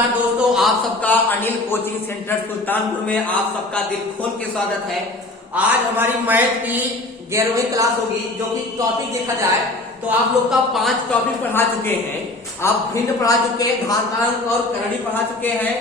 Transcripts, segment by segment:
नमस्कार दोस्तों, आप सबका अनिल कोचिंग सेंटर सुल्तानपुर में आप सबका दिल खोल के स्वागत है। आज हमारी मैथ की 11वीं क्लास होगी, जो कि टॉपिक देखा जाए तो आप लोग का 5 टॉपिक पढ़ा चुके हैं। आप भिन्न पढ़ा चुके हैं, घातांक और करणी पढ़ा चुके हैं,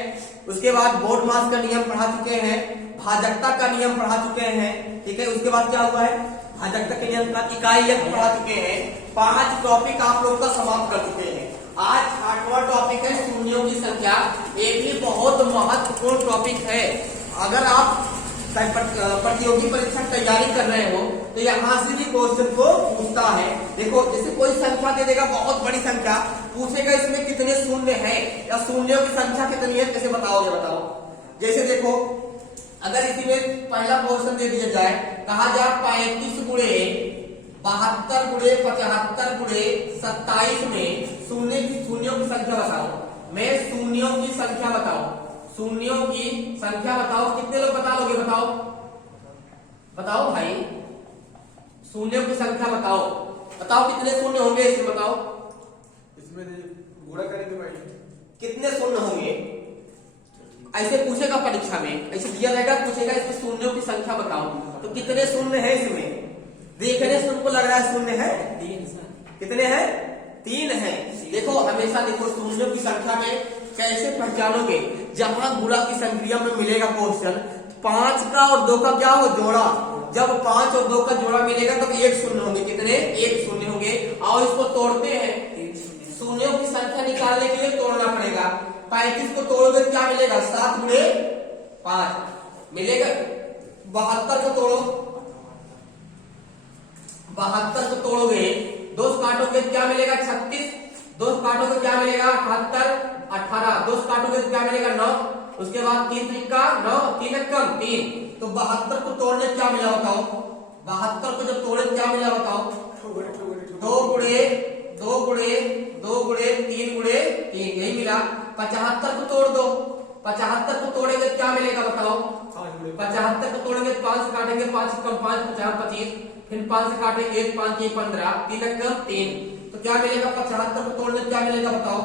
उसके बाद बोर्ड मास का नियम पढ़ा चुके हैं, भाजकता का नियम पढ़ा चुके हैं। ठीक है, उसके बाद क्या हुआ है, भाजकता के नियम का इकाई पढ़ा चुके हैं। 5 टॉपिक आप लोग का समाप्त कर चुके हैं। आज 8वां टॉपिक है शून्यों की संख्या। एक ही बहुत महत्वपूर्ण टॉपिक है। अगर आप प्रतियोगी परीक्षा की तैयारी कर रहे हो तो यहाँ से भी क्वेश्चन को पूछता है। देखो, जैसे कोई संख्या दे देगा, बहुत बड़ी संख्या पूछेगा, इसमें कितने शून्य है या शून्यों की संख्या कितनी है, कैसे बताओगे, बताओ। जैसे देखो, अगर इसी में पहला क्वेश्चन दे दिया जाए, कहा जाए 35 गुणे 72 गुणे 75 गुणे 27 में शून्यों की संख्या बताओ। मैं शून्यों की संख्या बताओ, शून्यों की संख्या बताओ। कितने लोग बता लोगे, बताओ बताओ भाई, शून्यों की संख्या बताओ। बताओ कितने शून्य होंगे, इसमें बताओ। इसमें गुणा करेंगे भाई, कितने शून्य होंगे, ऐसे पूछेगा परीक्षा में, ऐसे दिया जाएगा, पूछेगा इसमें शून्यों की संख्या बताओ। तो कितने शून्य है इसमें? देखने से उनको लग रहा है शून्य है, कितने हैं? 3 है। देखो, हमेशा देखो शून्यों की संख्या में कैसे पहचानोगे, जहां गुणा की संक्रिया में मिलेगा क्वेश्चन 5 का और 2 का क्या हो, जोड़ा। जब 5 और 2 का जोड़ा मिलेगा तब 1 शून्य होंगे। कितने? 1 शून्य होंगे। और इसको तोड़ते हैं, शून्यों की संख्या निकालने के लिए तोड़ना पड़ेगा। 35 को तोड़ोगे क्या मिलेगा, 7 गुणे 5 मिलेगा। 72 को तोड़ो, 72 को तोड़ोगे, 2 काटोगे क्या मिलेगा, 36। 2 काटोगे क्या मिलेगा, 78, 18। 2 काटोगे क्या मिलेगा, 9। उसके बाद 3 त्रिका 9, 3 कम 3। तो 72 को तोड़ने क्या मिला बताओ, 72 को जब तोड़े क्या मिला बताओ, 2 गुणे 2 गुणे 2 गुणे 3 गुणे 3, यही मिला। 75 को तोड़ दो, 75 को तोड़ेंगे क्या मिलेगा बताओ, 75 को तोड़ेंगे 5 से काटेंगे, 5 कम 5 50 25, फिर 5 से काटेंगे 1 5 1 15, 3 कम 3। तो क्या मिलेगा, 75 को तोड़ने क्या मिलेगा बताओ,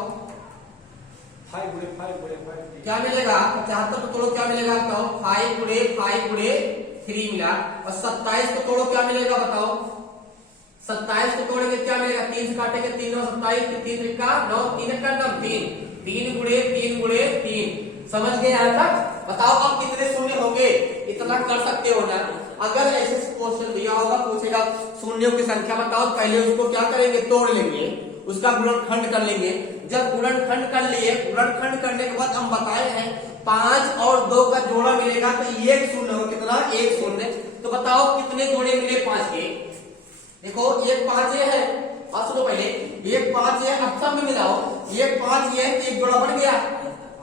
5 गुणे 5 क्या मिलेगा, 75 को तोड़ो क्या मिलेगा बताओ, 5 गुणे 3 मिला। और 27 को तोड़ो क्या मिलेगा बताओ, 27 को तोड़ेंगे क्या मिलेगा, 3 से काटेंगे 3 और 27, 3 त्रिका 9, 3 का 9 3, 3 गुणे 3। समझ गए यहाँ तक? बताओ अब कितने शून्य होंगे, इतना कर सकते हो ना। अगर ऐसे क्वेश्चन दिया होगा, पूछेगा शून्यों की संख्या बताओ, पहले उसको क्या करेंगे, तोड़ लेंगे, उसका गुणनखंड कर लेंगे। जब गुणनखंड कर लिए, गुणनखंड करने के बाद हम बताए हैं 5 और 2 का जोड़ा मिलेगा तो 1 शून्य होगा। कितना? 1 शून्य। तो बताओ कितने जोड़े मिले 5 के। देखो, 1 5 ये है, और सुनो पहले, 1 5 ये, अब सब में मिलाओ, 1 5 ये, 1 जोड़ा बन गया,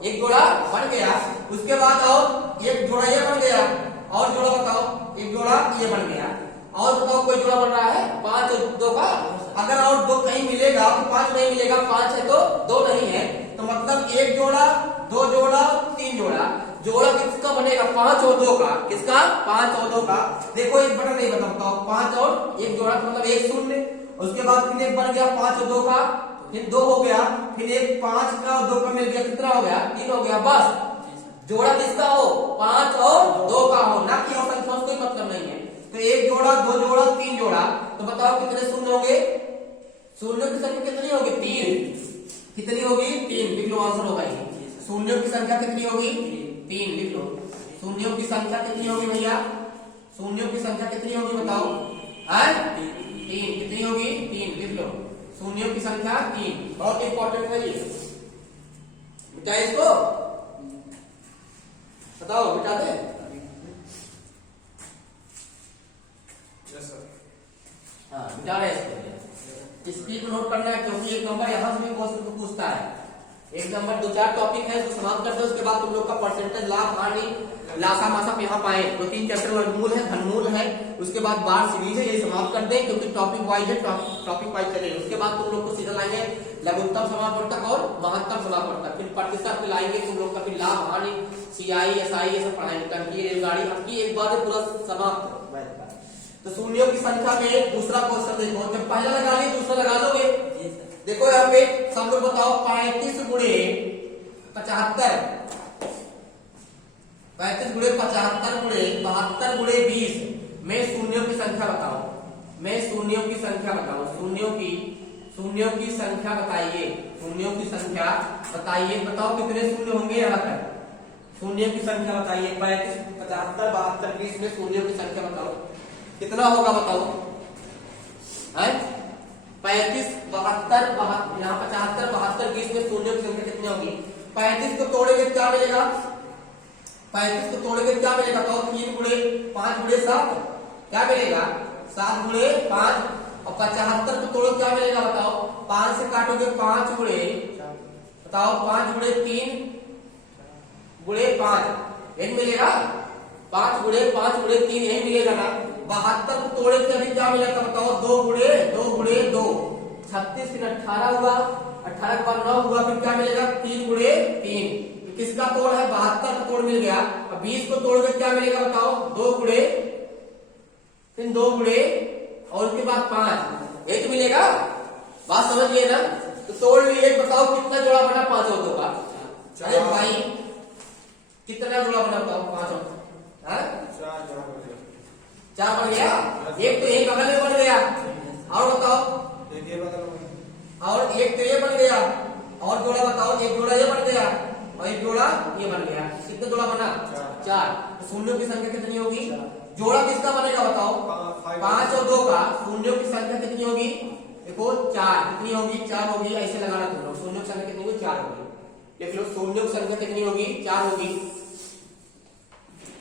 1 जोड़ा बन गया। उसके बाद और 1 जोड़ा ये बन गया, और जोड़ा बताओ, 1 जोड़ा ये बन गया। और बताओ कोई जोड़ा बन रहा है 5 और 2 का। अगर और 2 कहीं मिलेगा तो 5 नहीं मिलेगा, 5 है तो 2 नहीं है। तो मतलब 1 जोड़ा 2 जोड़ा 3 जोड़ा। जोड़ा किसका बनेगा, 5 और 2 का। किसका? 5 और 2 का। देखो एक बटन नहीं बताओ, 5 और 1 जोड़ा मतलब 1 शून्य। उसके बाद फिर एक बन गया 5 और 2 का, फिर 2 हो गया, फिर एक 5 का और 2 का मिल गया, कितना हो गया, 3 हो गया। बस जोड़ा किसका हो, 5 और 2 का हो, ना कि और संख्या कोई मतलब नहीं है। तो 1 जोड़ा 2 जोड़ा 3 जोड़ा। तो बताओ कितने शून्य होंगे, शून्यों की संख्या कितनी होगी, 3। कितनी होगी, 3। लिख लो, आंसर होगा ये। शून्यों की संख्या कितनी होगी, 3। लिख लो, शून्यों की संख्या कितनी होगी भैया, शून्यों की संख्या कितनी होगी बताओ, 3। कितनी होगी, 3। लिख लो, शून्यों की संख्या 3। बहुत इंपॉर्टेंट है ये, क्या इसको बताओ, मिटा दे। हाँ, मिटा रहे इसको। इसकी को नोट करना है, क्योंकि 1 नंबर यहाँ से भी क्वेश्चन पूछता है। 1 नंबर 2-4 टॉपिक है, उसको समाप्त करते हैं। उसके बाद तुम लोग का परसेंटेज, लाभ, हानि, लासा मासा यहाँ पाए। 2-3 चैप्टर वर्गमूल है, घनमूल है, उसके बाद बार सीरीज है, ये समाप्त कर दें, क्योंकि टॉपिक वाइज है, टॉपिक वाइज चलेंगे। उसके बाद तुम लोग को सीधा लाएंगे लघुत्तम समापवर्तक और महत्तम समापवर्तक, फिर प्रतिशत लाएंगे तुम लोग का, फिर लाभ, हानि, CI SI ये सब पढ़ाएंगे। टंकी, रेलगाड़ी, अब की एक बार पूरा समाप्त। तो शून्यों की संख्या में दूसरा क्वेश्चन देखो, जब पहला लगा लिए दूसरा लगा लोगे। देखो यहाँ पे सब लोग बताओ, 35 गुणे 75 35 गुणे 75 गुणे 72 गुणे 20 में शून्यों की संख्या बताओ। मैं शून्यों की संख्या बताओ। शून्यों की संख्या बताइए। शून्यों की संख्या बताइए। बताओ कितने शून्य होंगे यहाँ तक। शून्यों की संख्या बताइए। 35 75 72 20 में शून्यों की संख्या बताओ कितना होगा बताओ। 35 72 यहाँ 75 72 20 में शून्यों की संख्या कितनी होगी। 35 को तोड़ेंगे क्या मिलेगा। 35 को तोड़ेंगे क्या मिलेगा। तो 3 गुणे 5 गुणे 7 क्या मिलेगा 7 गुणे 5। और 75 को तोड़ो क्या मिलेगा बताओ। 5 से काटोगे 5 गुणे बताओ 5 गुणे 3 गुणे 5 यही मिलेगा। 5 गुणे 3 यही मिलेगा ना। 72 को तोड़े थे अभी क्या मिलेगा बताओ। 2 गुणे 2 36 फिर 18 हुआ। 18 के बाद 9 हुआ फिर क्या मिलेगा 3 गुणे 3। किसका तोड़ है 72 का तोड़ मिल गया। अब 20 को तोड़ के क्या मिलेगा बताओ। 2 गुणे फिर 2 गुणे और उसके बाद 5 एक मिलेगा। बात समझ लिए ना। तो तोड़ लिए बताओ कितना जोड़ा बना 5 और 2 का। अरे भाई कितना जोड़ा बना बताओ 5 और 4 बन गया। एक तो एक बगल में बन गया और बताओ और एक तो ये बन गया और जोड़ा बताओ। एक जोड़ा ये बन गया और एक जोड़ा ये बन गया। कितना जोड़ा बना 4। तो शून्यों की संख्या कितनी होगी। जोड़ा किसका बनेगा बताओ 5 और 2 का। शून्यों की संख्या कितनी होगी देखो 4 कितनी होगी 4 होगी। ऐसे लगाना तुम लोग। शून्यों की संख्या कितनी होगी 4 होगी। देख लो शून्यों की संख्या कितनी होगी 4 होगी।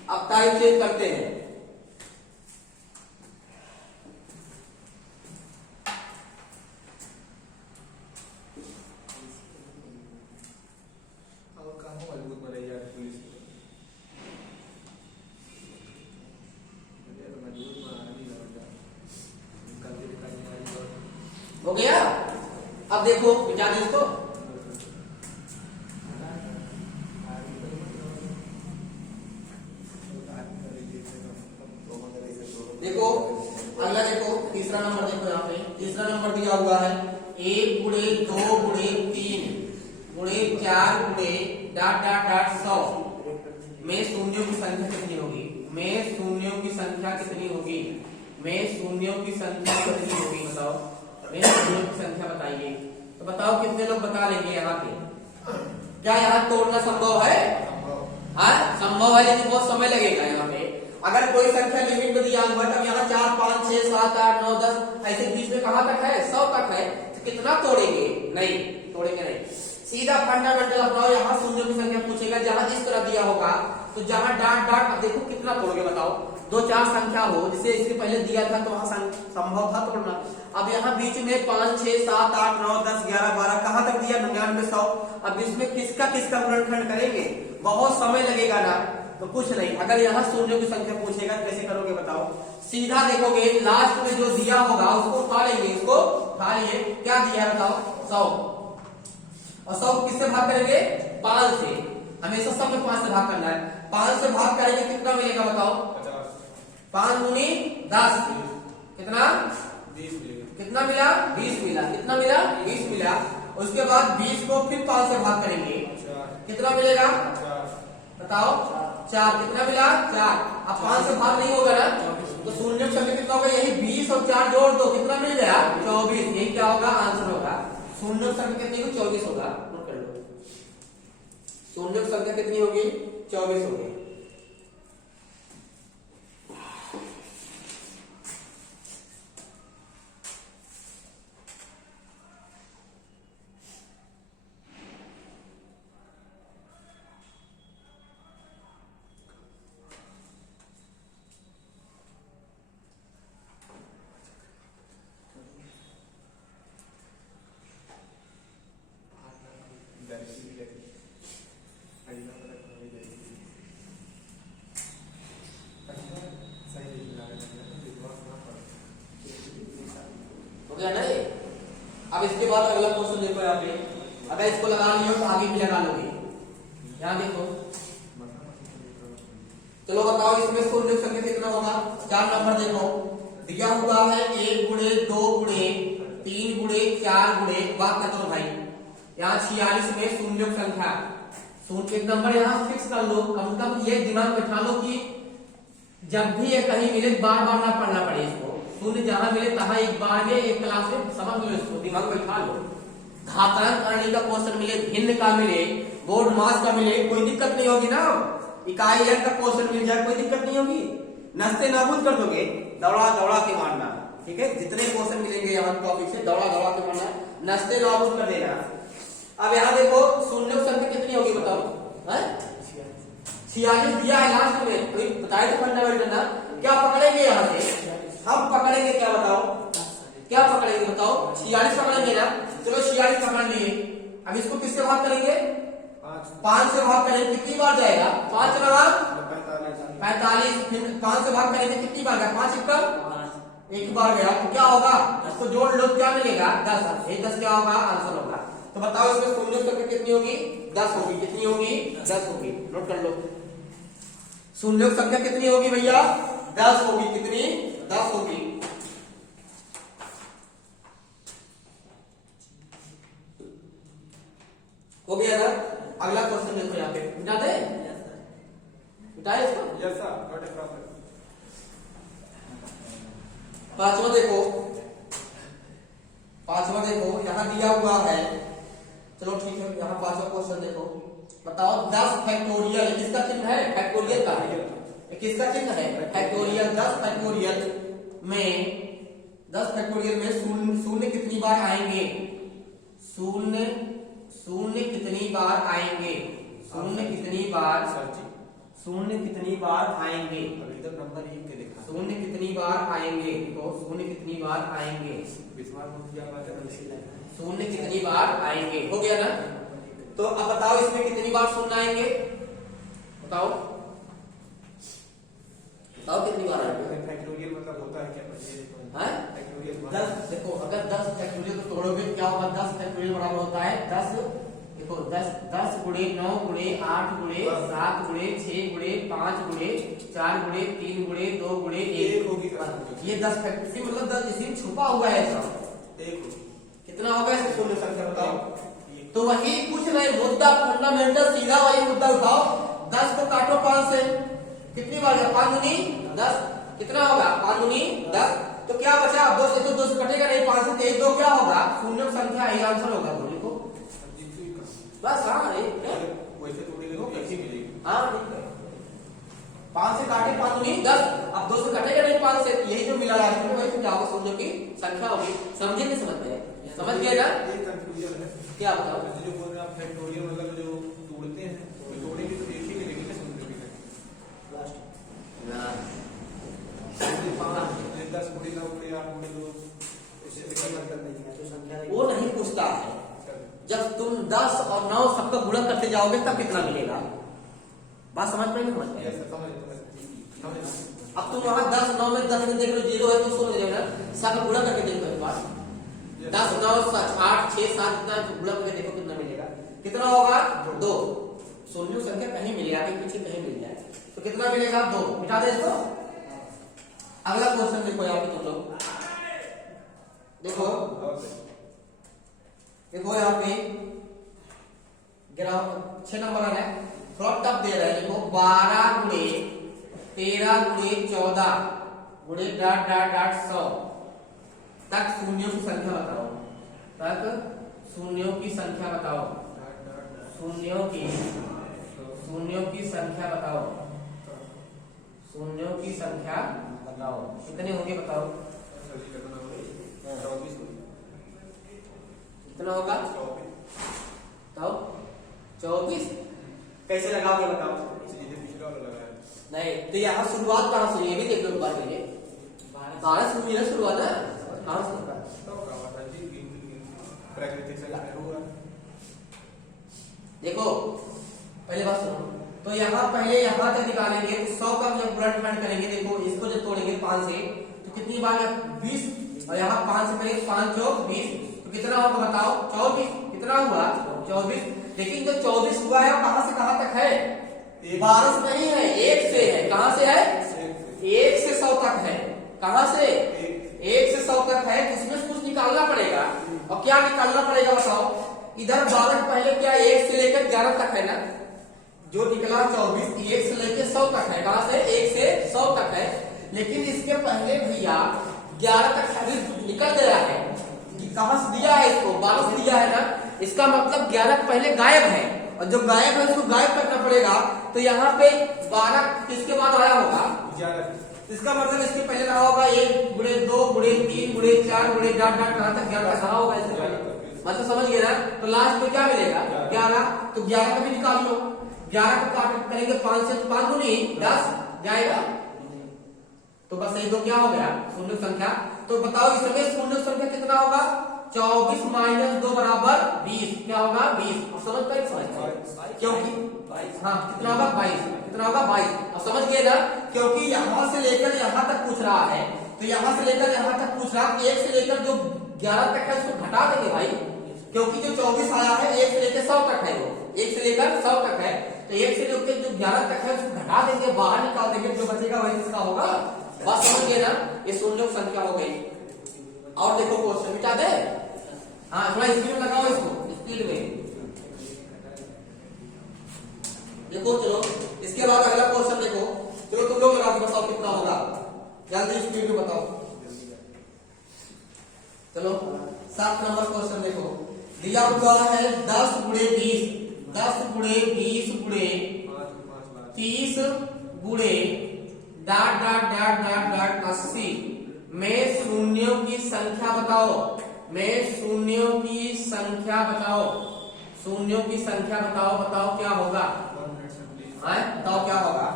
अब टाइप चेंज करते हैं। हो गया। अब देखो विचार इसको। देखो अगला देखो तीसरा नंबर देखो। यहाँ पे तीसरा नंबर दिया हुआ है 1 गुणे 2 गुणे 3 गुणे 4 गुणे ... 100 में शून्यों की संख्या कितनी होगी। में शून्यों की संख्या कितनी होगी। में शून्यों की संख्या कितनी होगी बताओ। में शून्यों की संख्या बताइए। तो बताओ कितने लोग बता लेंगे यहाँ पे। क्या यहाँ तोड़ना संभव है। हाँ संभव है लेकिन बहुत समय लगेगा। यहाँ पे अगर कोई संख्या लिमिट में दिया हुआ तब यहाँ 4 5 6 7 8 9 10 ऐसे बीच में कहां तक है 100 तक है। तो कितना तोड़ेंगे नहीं तोड़ेंगे नहीं। सीधा फंडामेंटल अपनाओ। यहाँ शून्यों की संख्या पूछेगा जहां इस तरह दिया होगा तो जहां ... अब देखो कितना तोड़ोगे बताओ। 2 4 संख्या हो जिसे इसके पहले दिया था तो वहां संभव था तोड़ना। अब यहाँ बीच में 5 6 7 8 9 10 11 12 कहां तक दिया 99 100। अब इसमें किसका गुणनखंड करेंगे बहुत समय लगेगा ना। तो कुछ नहीं। अगर यहाँ शून्यों की संख्या पूछेगा तो कैसे करोगे बताओ। सीधा देखोगे लास्ट में जो दिया होगा उसको उठा लेंगे। इसको उठा लिए क्या दिया है बताओ 100 और 100 किससे भाग करेंगे 5 से। हमेशा सब में 5 से भाग करना है। 5 से भाग करेंगे कितना मिलेगा बताओ 5 दूनी 10 कितना 20 कितना मिला 20 मिला। कितना मिला 20 मिला। उसके बाद 20 को फिर 5 से भाग करेंगे कितना मिलेगा बताओ 4 कितना मिला 4। अब 5 से भाग नहीं होगा ना तो शून्य की संख्या कितना होगा। यही 20 और 4 जोड़ दो कितना मिल गया 24। यही क्या होगा आंसर होगा। शून्य की संख्या कितनी होगी 24 होगा। नोट कर लो शून्य की संख्या कितनी होगी 24 होगी। अब इसके बाद अगला क्वेश्चन देखो। यहाँ पे अगर इसको लगा लियो तो आगे भी लगा लोगे। यहाँ देखो चलो बताओ इसमें शून्य की संख्या कितना होगा। 4 नंबर देखो दिया हुआ है 1 गुणे 2 गुणे 3 गुणे 4 गुणे बात कर दो भाई। यहाँ 46 में शून्य की संख्या शून्य एक नंबर यहाँ फिक्स कर लो, कम से कम ये दिमाग बैठा लो कि जब भी ये कहीं मिले बार बार ना पढ़ना पड़े इसको। शून्य जहां मिले तहां एक बार में एक क्लास में समझ लो, इसको दिमाग में बैठा लो। घातांक करने का क्वेश्चन मिले, भिन्न का मिले, बोर्ड मास का मिले, कोई दिक्कत नहीं होगी ना। इकाई अंक का क्वेश्चन मिल जाए कोई दिक्कत नहीं होगी, नस्ते नाबूद कर दोगे, दौड़ा दौड़ा के मारना। ठीक है, जितने क्वेश्चन मिलेंगे यहाँ टॉपिक से दौड़ा दौड़ा के मारना, नस्ते नाबूद कर देना। अब यहाँ देखो शून्य संख्या कितनी होगी बताओ? 46 दिया है लास्ट में, कोई बताए तो फंडामेंटल ना। क्या पकड़ेंगे यहाँ से? हम पकड़ेंगे क्या बताओ? क्या पकड़ेंगे बताओ? 46 पकड़ेंगे ना। चलो 46 पकड़ लिए। अब इसको किससे भाग करेंगे? 5 से भाग करेंगे, कितनी बार जाएगा? 5 लगा 45, फिर 5 से भाग करेंगे कितनी बार गया? 5 एक बार गया, तो क्या होगा? इसको जोड़ लो, क्या मिलेगा? 10। ये 10 क्या होगा? आंसर होगा। तो बताओ इसमें शून्य संख्या कितनी होगी? 10 होगी। कितनी होगी? 10 होगी। नोट कर लो, शून्य संख्या कितनी होगी भैया? 10 होगी। कितनी? 10 होगी। हो गया ना? अगला क्वेश्चन देखो यहाँ पे, मिटा दे, मिटाए इसको। Yes sir, got it proper. पांचवा देखो, यहाँ दिया हुआ है। चलो ठीक है, यहाँ पांचवा क्वेश्चन देखो। बताओ 10 फैक्टोरियल, किसका चिन्ह है? फैक्टोरियल का है। किसका चिन्ह है? फैक्टोरियल। 10 फैक्टोरियल में शून्य कितनी बार आएंगे? शून्य कितनी बार आएंगे? शून्य कितनी बार आएंगे? नंबर 1 के देखा, शून्य कितनी बार आएंगे? तो शून्य कितनी बार आएंगे? शून्य कितनी बार आएंगे? हो गया ना? तो अब बताओ इसमें कितनी बार शून्य आएंगे? बताओ कितनी बार आएंगे? फैक्टोरियल मतलब होता है क्या? फैक्टोरियल 10। देखो अगर 10 फैक्टोरियल को तोड़ोगे क्या होगा? 10 फैक्टोरियल बराबर होता है 10। देखो 10 गुणे 9 गुणे 8 गुणे 7 गुणे 6 गुणे 5 गुणे 4 गुणे 3 गुणे 2 गुणे 1 होगी। ये 10 फैक्टोरियल मतलब 10 इसी छुपा हुआ है सब। कितना होगा इसमें शून्य संख्या बताओ? तो वही पूछ रहे मुद्दा, फंडामेंटल, सीधा वही मुद्दा उठाओ। 10 को काटो 5 से, कितनी बार? 5 दूनी 10। कितना होगा? 5 दूनी 10। तो क्या बचा? 2 से तो 2 से कटेगा नहीं, 5 से 1 2 क्या होगा? शून्य संख्या ही आंसर होगा। बोली को बस। हाँ वैसे तोड़ेंगे तो कैसी मिलेगी? हाँ ठीक है, 5 से काटे 5 दूनी 10। अब 2 से कटेगा नहीं 5 से, यही जो मिला लास्ट में वही क्या होगा? शून्य की संख्या होगी। समझे नहीं समझ में? समझ गए ना? ये कंफ्यूजन है। क्या बताओ? जो बोल रहे हैं आप फैक्टोरियल मतलब जो तोड़ते हैं, वो तोड़ेंगे तो एक ही मिलेगी ना शून्य भी लास्ट ना। 10 गुणे 9 गुणे 8 गुणे 2 इससे कोई मतलब नहीं है। तो संख्या वो नहीं पूछता है। जब तुम 10 और 9 सबका गुणा करते जाओगे तब कितना मिलेगा? बात समझ में नहीं? समझ। अब तुम वहां 10 9 में 10 में देख लो 0 है तो सोच लेना, सब गुणा करके देखो एक बार। 10 9 8 6 7 इतना गुणा करके देखो कितना मिलेगा? कितना होगा? 2। शून्य संख्या कहीं मिले, आगे पीछे कहीं मिल जाए तो कितना मिलेगा? 2। मिटा दे इसको। अगला क्वेश्चन देखो यहाँ पे तुम लोग, देखो यहाँ पे 6 नंबर है, थोड़ा टफ दे रहा है। देखो 12 गुणे 13 गुणे 14 गुणे डॉट डॉट डॉट 100 तक शून्यों की संख्या बताओ। तक शून्यों की संख्या बताओ। शून्यों की संख्या बताओ। शून्यों की संख्या बताओ। कितने होंगे बताओ? कितना होगा? बताओ। 24। कैसे लगाओगे बताओ? नहीं तो यहाँ शुरुआत कहाँ से? ये भी देख लो बात है, 12 से मेरा शुरुआत है कहाँ से? देखो पहले बात सुनो, तो यहाँ पहले यहाँ तक निकालेंगे तो 100 का जब गुणनखंड करेंगे, देखो इसको जब तोड़ेंगे 5 से तो कितनी बार? 20। और यहाँ 5 से करेंगे 5 चौक 20 तो कितना होगा बताओ? 24। कितना हुआ? 24। लेकिन जो 24 हुआ है कहाँ से कहाँ तक है? 12 से नहीं है, 1 से है। कहाँ से है? 1 से 100 तक है। कहाँ से? 1 से 100 तक है। इसमें कुछ निकालना पड़ेगा। और क्या निकालना पड़ेगा बताओ? इधर 12 पहले क्या 1 से लेकर 11 तक है ना, जो निकला 24 1 से लेके 100 तक है। कहां से? 1 से 100 तक है। लेकिन इसके पहले भैया 11 तक अभी निकल गया है। कहां से दिया है? इसको 12 से दिया है ना। इसका मतलब 11 पहले गायब है, और जो गायब है उसको गायब करना पड़ेगा। तो यहाँ पे 12 किसके बाद आया होगा? 11। इसका मतलब इसके पहले रहा होगा 1 गुणे 2 गुणे 3 गुणे 4 गुणे डाट डाट कहां तक 11 तक रहा होगा इसके पहले। मतलब समझ गए ना। तो लास्ट में क्या मिलेगा? 11। तो 11 का भी निकाल लो। 11 को काट करेंगे 5 से, 5 गुनी 10 जाएगा। तो बस यही तो क्या हो गया? शून्य संख्या। तो बताओ इसमें शून्य संख्या कितना होगा? 24 माइनस 2 बराबर 20। क्या होगा? 20। अब समझ पाए? क्योंकि हाँ कितना होगा? 22। कितना होगा? 22। अब समझ गए ना। क्योंकि यहां से लेकर यहां तक पूछ रहा है, तो यहां से लेकर यहां तक पूछ रहा है। 1 से लेकर जो 11 तक है उसको घटा देंगे भाई, क्योंकि जो 24 आया है 1 से लेकर 100 तक है। वो 1 से लेकर 100 तक है, तो 1 से लेकर जो 11 तक है उसको घटा देंगे, बाहर निकाल देंगे। जो बचेगा वही इसका होगा। बात समझ गए ना। ये शून्य संख्या हो गई। और देखो क्वेश्चन मिटा दे। हाँ थोड़ा स्पीड में लगाओ इसको, स्पीड में देखो। चलो इसके बाद अगला क्वेश्चन देखो। चलो तुम लोग लगा के बताओ कितना होगा, जल्दी स्पीड में बताओ। चलो 7 नंबर क्वेश्चन देखो। दिया हुआ है 10 गुणे 20, 10 गुणे 20 गुणे 30 गुणे dot dot dot dot dot 80 में शून्यों की संख्या बताओ। में शून्यों की संख्या बताओ। शून्यों की संख्या बताओ। बताओ क्या होगा? बताओ क्या होगा?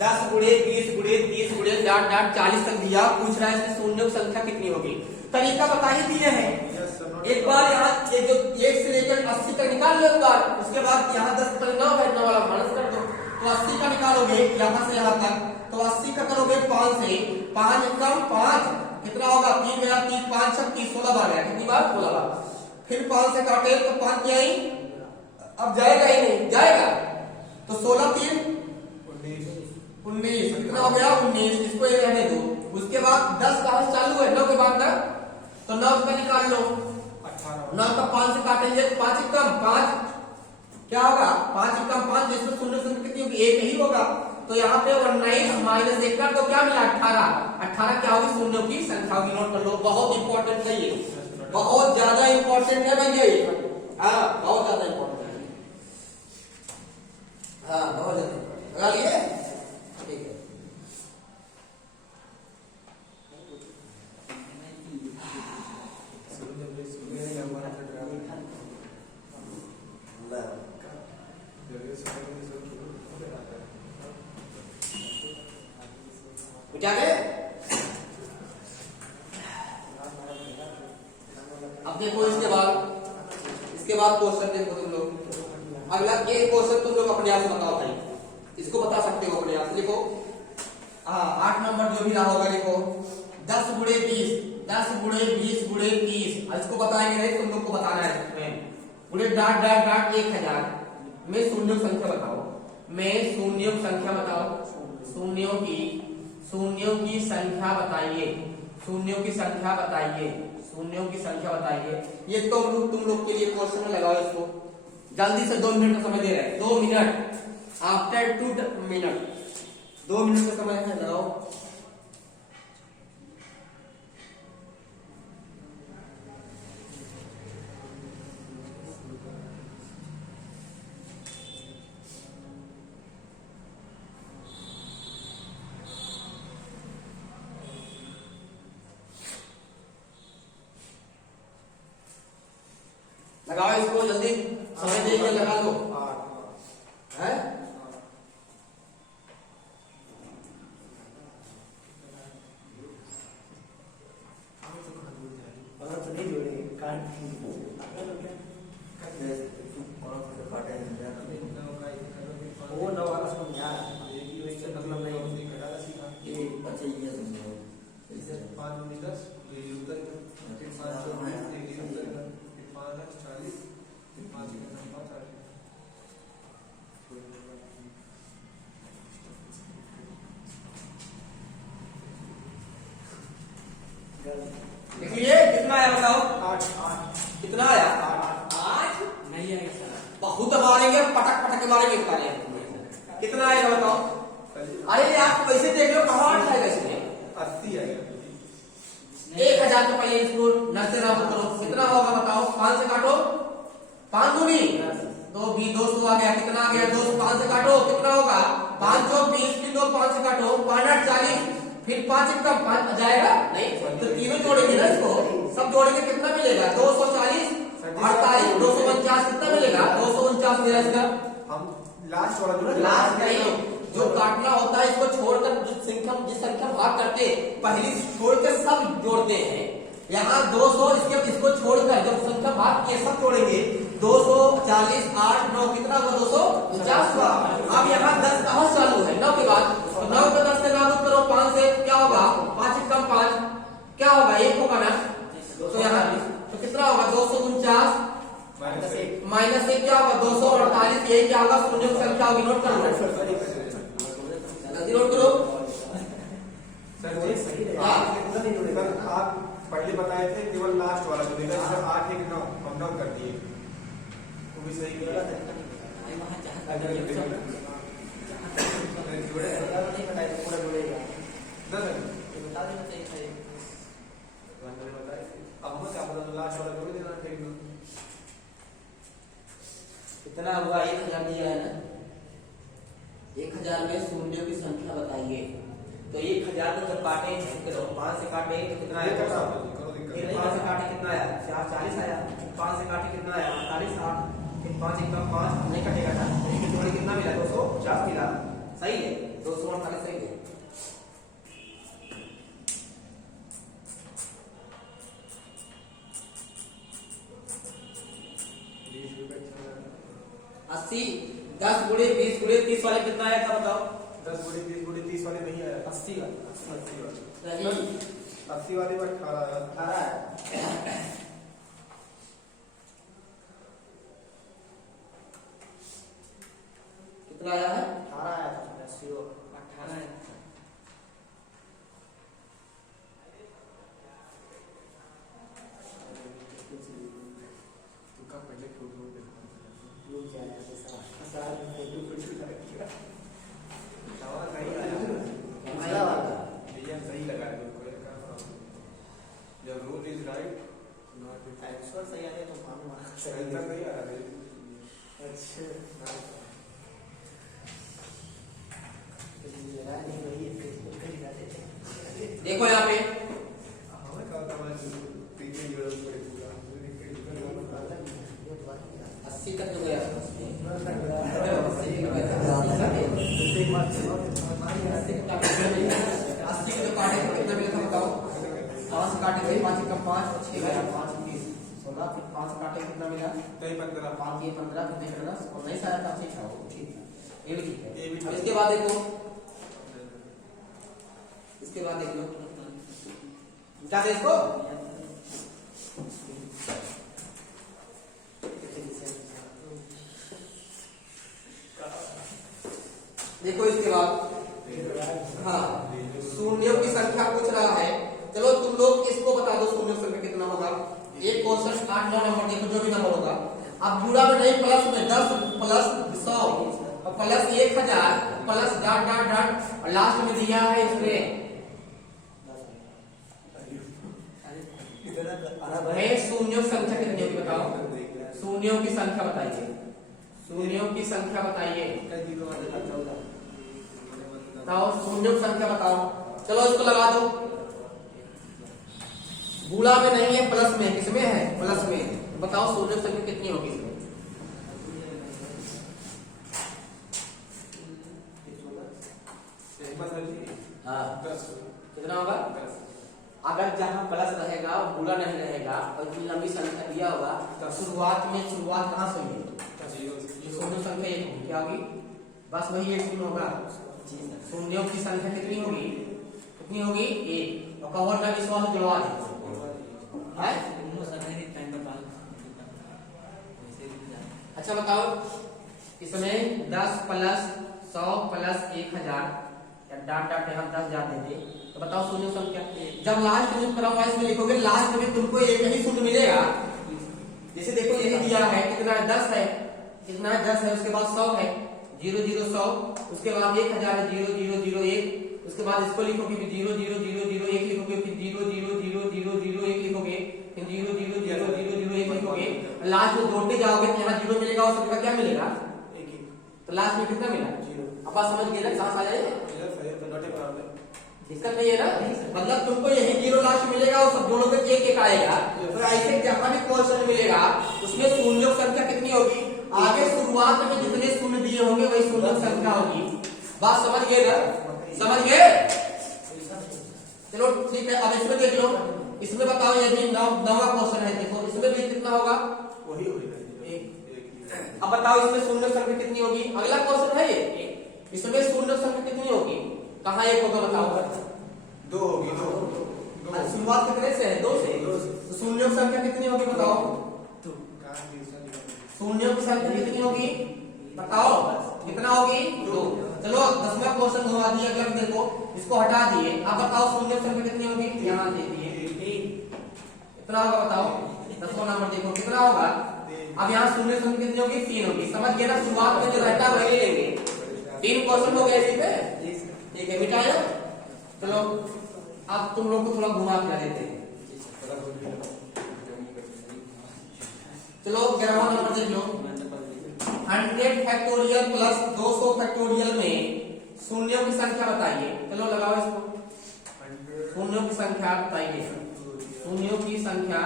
10 गुणे 20 गुणे 30 गुणे डाट डाट 40 तक दिया। पूछ रहा है इसमें शून्यों की संख्या कितनी होगी। तरीका बता ही दिए हैं। एक बार यहाँ जो 1 से लेकर 80 तक निकाल लो एक बार। उसके बाद यहाँ 10 तक 9 है, 9 वाला माइनस कर दो। तो 80 का निकालोगे यहाँ से यहाँ तक। तो 80 का करोगे 5 से, 5 कम 5 कितना होगा? 3 गया 3, 5 36, 16 बार गया। कितनी बार? 16 बार। फिर 5 से काटे तो 5 क्या ही अब जाएगा ही नहीं, जाएगा। तो 16 3 19 कितना हो गया? 19। इसको ये रहने दो। उसके बाद 10 कहां से चालू है? 9 के बाद ना। तो 9 का निकाल लो। 9 का 5 से काटेंगे तो 5 कम 5 क्या होगा? 5 कम 5, जिसमें शून्य संख्या कितनी होगी? 1 ही होगा। तो यहाँ पे 19 माइनस 1 कर दो, क्या मिला? 18। 18 क्या होगी? शून्यों की संख्या होगी। नोट कर लो, बहुत इंपॉर्टेंट है ये, बहुत ज्यादा इंपॉर्टेंट है भैया ये। हाँ बहुत ज्यादा इंपॉर्टेंट है। हाँ बहुत ज्यादा लगा लिए। ठीक है। क्या है? अब देखो इसके बाद क्वेश्चन देखो तुम लोग। अगला एक क्वेश्चन तुम लोग अपने आप से बताओ भाई, इसको बता सकते हो अपने आप से। देखो 8 नंबर जो भी रहा होगा। देखो 10 गुणे 20, 10 गुणे 20 गुणे 30। इसको बताएंगे नहीं, तुम लोग को बताना है इसमें। गुणे डाट डाट डाट 1000 में शून्यों की संख्या बताओ। में शून्यों की संख्या बताओ। शून्यों की संख्या बताइए। शून्यों की संख्या बताइए। शून्यों की संख्या बताइए। ये तो तुम लोग के लिए क्वेश्चन में लगाओ इसको जल्दी से। 2 मिनट का समय दे रहे हैं। 2 मिनट आफ्टर 2 मिनट 2 मिनट का समय है, लगाओ। लगाओ इसको जल्दी, समय देके लगा लो। है वो 9 वाला समझ यार, मतलब नहीं ये अच्छा ये समझो। 5 गुनी 10 ये उत्तर का, 5 गुनी 20 ये उत्तर का, 5 40 5 के 5 8। देख लिए कितना आया बताओ? 8 कितना आया? 8 नहीं आएगा सर। बहुत मारेंगे, पटक पटक के मारेंगे। कितना आएगा बताओ? अरे आप वैसे देख लो कहाँ आएगा इसमें? 80 आएगा। 1000 तो पहले इसको न से रद्द करो, कितना होगा बताओ? 5 से काटो, 5 दूनी 2 भी 200 आ गया, कितना आ गया? 200 5 से काटो कितना होगा? 5 चौक 20, फिर 2 5 से काटो 5 8 40, फिर 5 का 5 जाएगा नहीं, तो तीनों जोड़ेंगे ना इसको, सब जोड़ेंगे कितना मिलेगा? 240 48 249 कितना मिलेगा? 249 मिलेगा इसका। हम लास्ट वाला जो लास्ट नहीं, जो काटना होता है इसको छोड़कर जिस संख्या भाग करके पहली छोड़कर सब जोड़ते हैं। यहाँ 200 इसको छोड़कर जब संख्या भाग किए सब जोड़ेंगे 240 8 9 कितना हुआ? 249 हुआ। अब यहाँ 10 कहाँ चालू है? 9 के बाद, तो 9 को 10 से नाबूद करो, 5 से क्या होगा? 5 कम 5 क्या होगा? 1 होगा ना, तो यहाँ तो कितना होगा? 249 माइनस 1 क्या होगा? 248। ये क्या होगा? शून्य की संख्या होगी, नोट कर लो, नोट करो। सर जी आप पहले बताए थे केवल लास्ट वाला जो देगा, जैसे 8 1 9 हम 9 कर दिए, वो भी सही किया। लास्ट वाला जोड़ देना ठीक है। कितना हुआ? 1000 दिया है ना, 1000 में शून्यों की संख्या बताइए। तो 1000 को जब काटे 5 से काटे तो कितना आया? 5 से काटे कितना आया? 40 आया। 5 से काटे कितना आया? 48 8, फिर 5 1 5 नहीं कटेगा ना, जोड़े कितना मिला? 250 मिला, सही है। 248 सही है। अस्सी 10 गुणे 20 गुणे 30 वाले कितना आया था बताओ? 10 गुणे 20 गुणे 30 वाले नहीं आया। 80 वाले में 18 है। कितना आया है? 18 आया था, 18 है। पहले फोटो सही लगा है। जब रूल इज राइट आंसर सही आ रहा है तो मालूम आ सही तक नहीं आ रहा है। अच्छा देखो यहाँ पे हमें कहा था मैं पीछे जोड़ पूरा 80 तक तो गया। 80 को तो काटे तो कितना मिला था बताओ? 5 काटे थे, 5 का 5 6 गया, 5 20 16, फिर 5 काटे कितना मिला? नहीं 15 5 ये 15 कितने करना? 19 आया था। ठीक है, वो ठीक है, ये भी ठीक ये भी है। ठीक अब है। इसके बाद देखो, इसके बाद देख लो क्या दे इसको? देखो इसके बाद हाँ शून्यों की संख्या पूछ रहा है। चलो तुम लोग इसको बता दो शून्यों की संख्या कितना होगा। एक क्वेश्चन 8 9 नंबर देखो, जो भी नंबर होगा। अब बुरा में नहीं, प्लस में 10 प्लस 100 और plus 1000 plus dot dot dot और लास्ट में दिया है इसमें है शून्यों की संख्या कितनी होगी बताओ? शून्यों की संख्या बताइए, शून्यों की संख्या बताइए, बताओ शून्यों की संख्या बताओ। चलो इसको लगा दो। गुणा में नहीं है, प्लस में, किसमें है? प्लस में। बताओ शून्यों की संख्या कितनी होगी इसमें? हाँ कितना होगा? अगर जहां प्लस रहेगा गुणा नहीं रहेगा और इतनी लंबी संख्या दिया होगा तो शुरुआत कहाँ से होगी? शून्य संख्या 1 होगी। क्या होगी? बस वही 1 शून्य होगा। शून्यों की संख्या कितनी होगी? कितनी होगी? 1। और कवर में विश्वास जुड़वा दे। अच्छा बताओ, इसमें 10 प्लस 100 प्लस 1000 डाट डाट यहाँ 10,000 दे दे, तो बताओ शून्य संख्या। जब लास्ट में कराऊंगा इसमें लिखोगे, लास्ट में तुमको एक ही शून्य मिलेगा। जैसे देखो यही दिया है कितना? 10 है, कितना है? 10 है, उसके बाद 100 है, 0 0 100, उसके बाद 1000 है 0 0 0 1, उसके बाद इसको लिखोगे फिर 0 0 0 0 1 लिखोगे, फिर 0 0 0 0 0 1 लिखोगे, फिर 0 0 0 0 0 1 लिखोगे, लास्ट में जोड़ते जाओगे तो यहाँ 0 मिलेगा और सबका क्या मिलेगा, तो लास्ट में कितना मिला, अब बात समझ गए ना, सांस आ जाए दिक्कत नहीं है ना, मतलब तुमको यही 0 लास्ट मिलेगा और सब दोनों में एक एक आएगा, तो ऐसे जहां भी क्वेश्चन मिलेगा उसमें शून्य संख्या कितनी होगी, आगे शुरुआत में जितने शून्य दिए होंगे वही शून्य संख्या होगी। बात समझ गए ना, समझ गए, चलो ठीक है। अब इसमें देख लो, इसमें बताओ यदि 9वां क्वेश्चन है, देखो इसमें भी कितना होगा, वही होगा। अब बताओ इसमें शून्य संख्या कितनी होगी, अगला क्वेश्चन है ये, इसमें शून्य संख्या कितनी होगी, कहाँ एक होगा बताओ, 2 होगी, 2 शुरुआत कितने से है, 2 से, तो शून्य संख्या कितनी होगी बताओ, शून्य की संख्या कितनी होगी बताओ, कितना होगी 2। चलो 10वां क्वेश्चन घुमा दिए, अगला देखो इसको हटा दिए, अब बताओ शून्य संख्या कितनी होगी, यहाँ दे दिए, कितना होगा बताओ, 10वां नंबर देखो कितना होगा, अब यहाँ शून्य संख्या कितनी होगी, 3 होगी, समझ गए ना, शुरुआत में जो रहता है वही लेंगे। 3 क्वेश्चन हो गए इसी पे, ठीक है मिटाया। चलो अब तुम लोग को थोड़ा घुमा फिरा देते हैं, चलो 11वां नंबर देख लो, 100 फैक्टोरियल प्लस 200 फैक्टोरियल में शून्यों की संख्या बताइए, चलो लगाओ इसको, शून्यों की संख्या बताइए, शून्यों की संख्या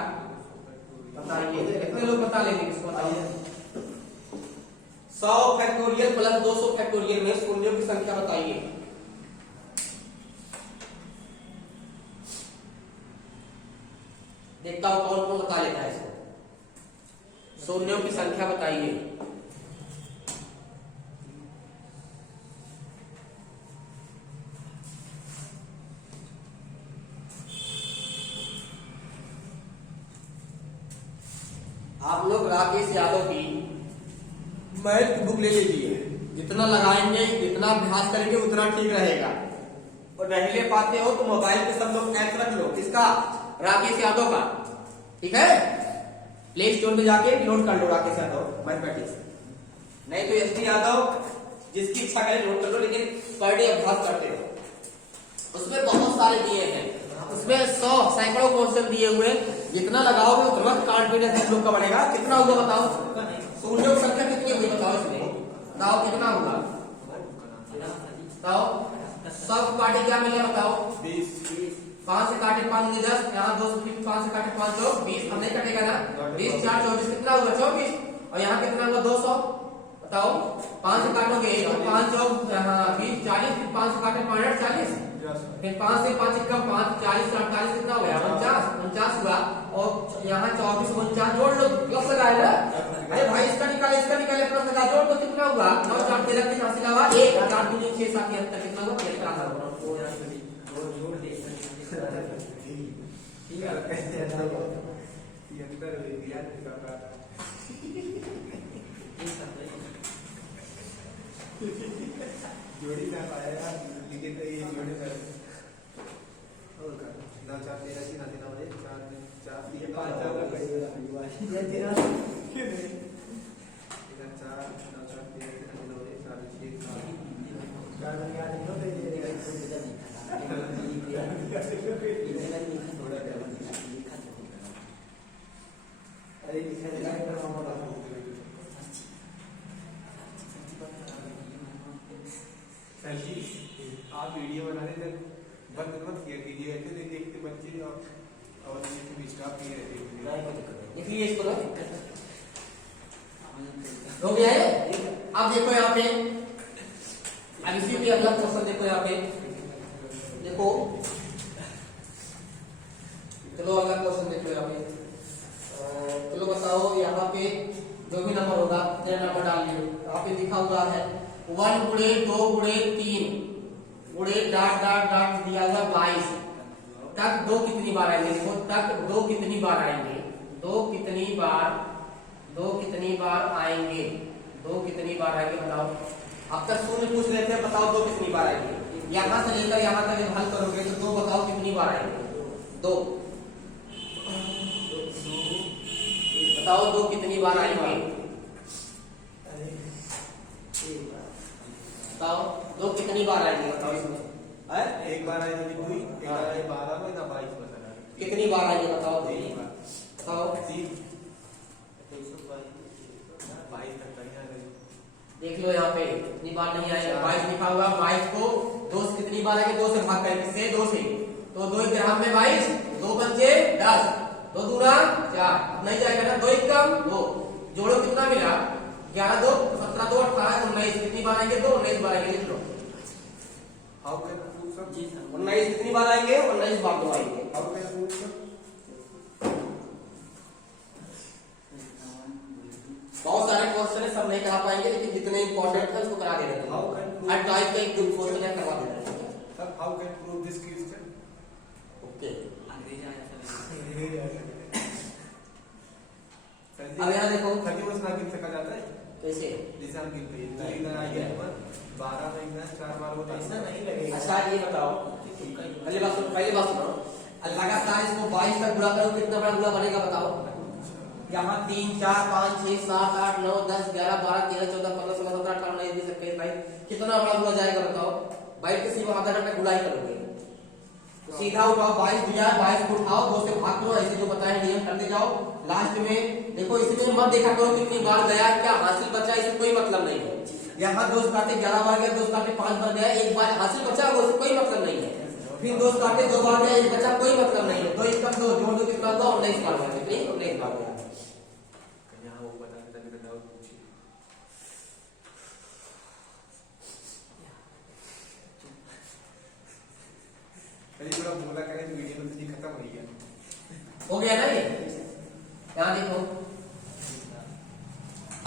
बताइए, कितने लोग बता लेंगे इसको बताइए, 100 फैक्टोरियल प्लस 200 फैक्टोरियल में शून्यों की संख्या बताइए, देखता हूं कौन कौन बता लेता है इसको, शून्यों की संख्या बताइए, आप लोग राकेश यादव की मैथ की बुक ले लीजिए, जितना लगाएंगे जितना अभ्यास करेंगे उतना ठीक रहेगा, और नहीं ले पाते हो तो मोबाइल पे सब लोग ऐप रख लो, किसका, राकेश यादव का, ठीक है, प्ले स्टोर में जाके डाउनलोड कर लो राकेश यादव मैथमेटिक्स, नहीं तो एसटी यादव जिसकी इच्छा करे डाउनलोड कर लो, लेकिन पर डे अभ्यास करते हो, उसमें बहुत सारे दिए हैं, उसमें 100 सैकड़ों क्वेश्चन दिए हुए, जितना लगाओगे उतना कॉन्फिडेंस हम लोग का बढ़ेगा। कितना होगा बताओ, शून्यों की संख्या कितनी होगी बताओ, इसमें बताओ कितना होगा बताओ, सब काटे क्या मिला बताओ, 20, 5 से काटे 5 10, यहाँ 2 से 5 से काटे 5 2 20, अब नहीं कटेगा ना, 20 4 24, कितना होगा 24, और यहाँ कितना होगा 200 बताओ, 5 से काटोगे तो 5 20 40, फिर 5 से काटे 5 40, फिर 5 से 5 कम 5 40 48, कितना हो गया 49 हुआ, और यहाँ 24 49 जोड़ लो, प्लस लगाए ना, अरे भाई इसका निकाले प्लस लगा, जोड़ दो, कितना हुआ 9 4 13 के साथ सिलावा 1 4 2 6 7 73, कितना हुआ 13 जोड़ी ना पाया, लेकिन तो ये जोड़ी कर, और कर 9 4 13 की ना देना मुझे 4 4 ये 5 4 का ये तेरा क्यों नहीं, इधर 4 9 4 13 की ना देना मुझे 4 6 4 में याद नहीं होता ये थोड़ा क्या अरे लिखा है जी, आप वीडियो बनाने तक बंद मत किया कीजिए, ऐसे नहीं देखते बच्चे और स्टॉप किए रहते, इसलिए इसको ना हो गया है। अब देखो यहाँ पे, अब इसी पे अगला क्वेश्चन देखो यहाँ पे, देखो चलो अगला क्वेश्चन देखो यहाँ पे, चलो बताओ यहाँ पे जो भी नंबर होगा तेरा नंबर डाल लो, यहाँ पे लिखा हुआ है 1 गुणे 2 गुणे 3 गुणे डॉट डॉट डॉट दिया हुआ 22 तक 2 कितनी बार आएंगे, देखो तक 2 कितनी बार आएंगे, 2 कितनी बार आएंगे, 2 कितनी बार आएंगे बताओ। अब तक शून्य पूछ रहे थे, बताओ 2 कितनी बार आएंगे, यहाँ से लेकर यहाँ तक जब हल करोगे तो 2 बताओ कितनी बार आएंगे, 2 बताओ 2 कितनी बार आएंगे, बताओ दो कितनी बार आएंगे बताओ इसमें है? एक बार आई तो हुई, एक बार आई 12 में, ना 22 में बता रहा कितनी बार आएंगे बताओ है। बताओ 22 तक कहीं आ गई। देख लो यहाँ पे कितनी बार नहीं आएगा 22 लिखा हुआ 22 को 2 से कितनी बार आएंगे 2 से भाग करें किससे 2 से तो 2 ग्राम में 22 2 पंचे 10 2 दूना 4 अब नहीं जाएगा ना 2 एक कम 2 जोड़ो कितना मिला 11 2 17 2 18 19 कितनी बार आएंगे 2 19 बार आएंगे लिख लो हाउ कैन प्रूव सर? जी सर 19 कितनी बार आएंगे 19 बार दो आएंगे हाउ कैन प्रूव सर? बहुत सारे क्वेश्चन है सब नहीं करा पाएंगे लेकिन जितने इंपॉर्टेंट है उसको करा दे रहे हाउ हैं कैन हर टाइप का एक दो क्वेश्चन है करवा दे रहे हैं sir how can prove this question? Okay अंग्रेजी आया सर अब यहाँ देखो 31 ना गिन सका जाता है कैसे जैसे हम गिनते हैं तो इधर आ गया पर 12 में इधर 4 बार होता है ऐसा नहीं लगेगा अच्छा ये बताओ पहले बात सुनो लगातार इसको 22 तक गुणा करो कितना बड़ा गुणा बनेगा बताओ यहाँ 3 4 5 6 7 8 9 10 11 12 13 14 15 16 17 18 19 20 21 22 कितना बड़ा गुणा जाएगा बताओ बैठ के सिर्फ आधा घंटा गुणा ही करोगे सीधा उठाओ 22 दिया 22 को उठाओ 2 से भाग दो ऐसे जो बताए नियम करते जाओ लास्ट में देखो इसमें मत देखा करो कितनी बार गया क्या हासिल बचा इससे कोई मतलब नहीं है यहाँ 2 काटे 11 बार गया 2 काटे 5 बार गया एक बार हासिल बचा वो कोई मतलब नहीं है फिर 2 काटे 2 बार गया एक बचा कोई मतलब नहीं है 2 1 कम 2 जोड़ दो कितना हुआ 19 बार गया कितनी 19 बार गया यहाँ वो बताने तक का डाउट पूछिए अरे थोड़ा बोला करें वीडियो में तो खत्म हो गया हो गया ना ये यहाँ देखो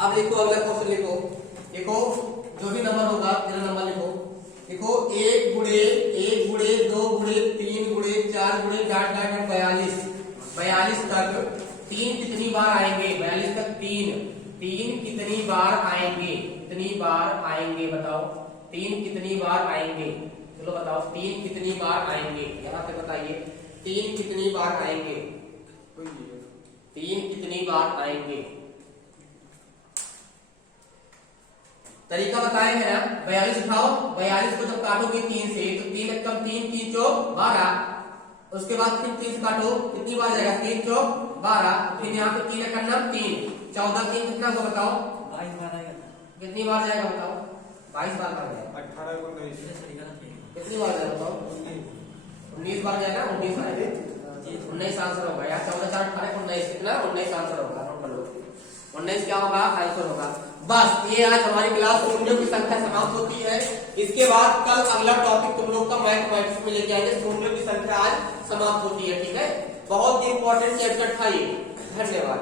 अब देखो अगला क्वेश्चन लिखो देखो जो भी नंबर होगा तेरा नंबर लिखो देखो 1 गुणे 2 गुणे 3 गुणे 4 गुणे 42 तक 3 कितनी बार आएंगे 42 तक 3 कितनी बार आएंगे बताओ 3 कितनी बार आएंगे चलो बताओ 3 कितनी बार आएंगे यहाँ पे बताइए 3 कितनी बार आएंगे 3 कितनी बार आएंगे तरीका बताए हैं ना 42 उठाओ 42 को जब काटोगे 3 से तो 3 कम 3 3 चौक 12 उसके बाद फिर 3 से काटो कितनी बार जाएगा 3 चौक 12 फिर यहाँ पे 3 करना 3 14 3 कितना को बताओ 22 बार आएगा कितनी बार जाएगा बताओ 22 बार जाएगा 18 को नहीं इससे सही गलत है कितनी बार जाएगा बताओ 19 बार जाएगा 19 आएगा 19 आंसर होगा या 14 4 18 19 कितना 19 आंसर होगा नोट कर लो 19 क्या होगा आंसर होगा बस ये आज हमारी क्लास शून्यों की संख्या समाप्त होती है इसके बाद कल अगला टॉपिक तुम लोग का मैथमेटिक्स में लेके आएंगे शून्यों की संख्या आज समाप्त होती है ठीक है बहुत ही इंपॉर्टेंट चैप्टर था ये धन्यवाद।